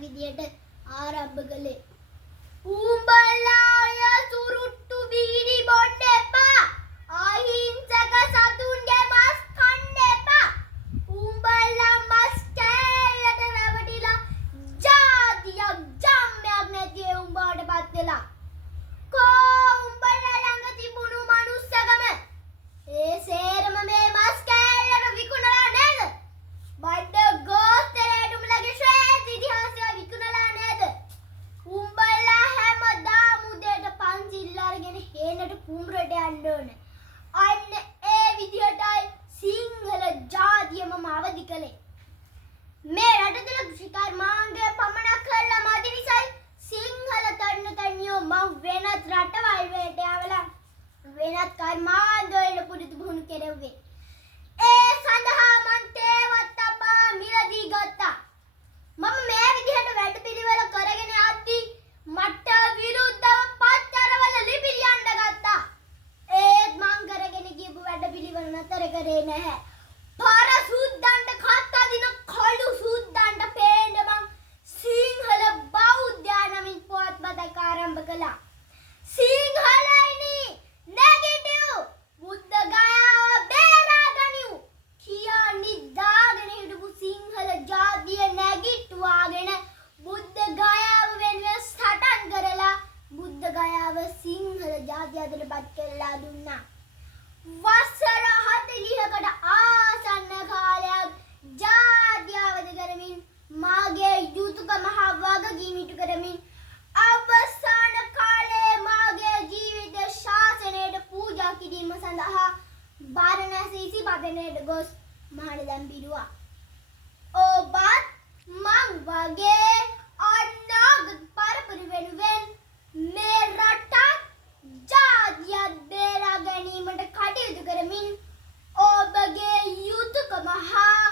විදියට ආරම්භ කළේ. උඹලාය සුරුට්ටු බීඩි බොන්න එපා. අහිංසක සතුන්ගේ මස් කන්න එපා. උඹලා මස් කෑල්ලට රැවටිලා ජාතියක් ජම්මයක් නැති උඹටපත් වෙලා. කෝ උඹලා ළඟ තිබුණු මනුස්සකම ඒ සේරම මේ මස් කෑල්ලට විකුණලා නේද? බඩ ගෝස්තරයට උඹලගේ ශ්‍රේෂ්ඨ ඉතිහාසය විකුණලා නේද? උඹලා හැමදාම උදේට පන්සිල් අරගෙන හේනට කුඹරට යන්න ඕනේ. අන්න ඒ විදිහටයි සිංහල ජාතියම අවදි කළේ. මේ රට තුළ කෘෂිකර්මාන්තය පමණක් කළා මදි නිසායි සිංහල තරුණයෝ මම වෙනත් රටවල් වලට යවලා වෙනත් කර්මාන්තවල පුරුදු පුහුණු කෙරෙව්වේ. ඒ සඳහා මං තේවත් තබා මිලදී ගත්තා. මම මේ විදිහට වැඩපිළිවෙල කරගෙන යද්දී මට විරුද්ධව පත්තරවල ලිපි ලියන්න ගත්තා. ඒත් මං කරගෙන ගියපු වැඩපිළිවෙල නතර කරේ නැහැ. පාර සුද්දන්ට කත් අදින කළු සුද්දන්ට පේන්න මං සිංහල බෞද්ධයා නමින් පුවත්පතක් ආරම්භ කළා. සිංහලයිනි නැගිටිව් බුද්ධ ගයාව බේරා ගනිව් කියා නිදාගෙන හිටපු සිංහල ජාතිය නැගිට්ටුවාගෙන බුද්ධ ගයාව වෙනුවෙන් සටන් කරලා බුද්ධ ගයාව සිංහල ජාතිය අතටපත් කරලා දුන්නා. වසර 40කට ආසන්න කාලයක් ජාතිය අවදි කරමින් මාගේ යුතුයකම හා වගකීම ඉටු කරමින් අවසාන කාලයේ මාගේ ජීවිත ශාසනයට පූජා කිරීම සඳහා බාරණැස ඉසිපතනයට ගොස් මහණදම් පිරුවා. ඔබත් මං වගේ අනාගත පරපුර වෙනුවෙන් මේ රට ජාතිය බේරා ගැනීමට කටයුතු කරමින් ඔබගේ යුතුයකම හා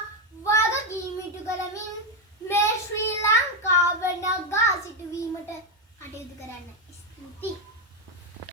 වගකීම ඉටු කරමින් මේ ශ්‍රී ලංකාව නගා සිටුවීමට කටයුතු කරන්න. ස්තුතියි.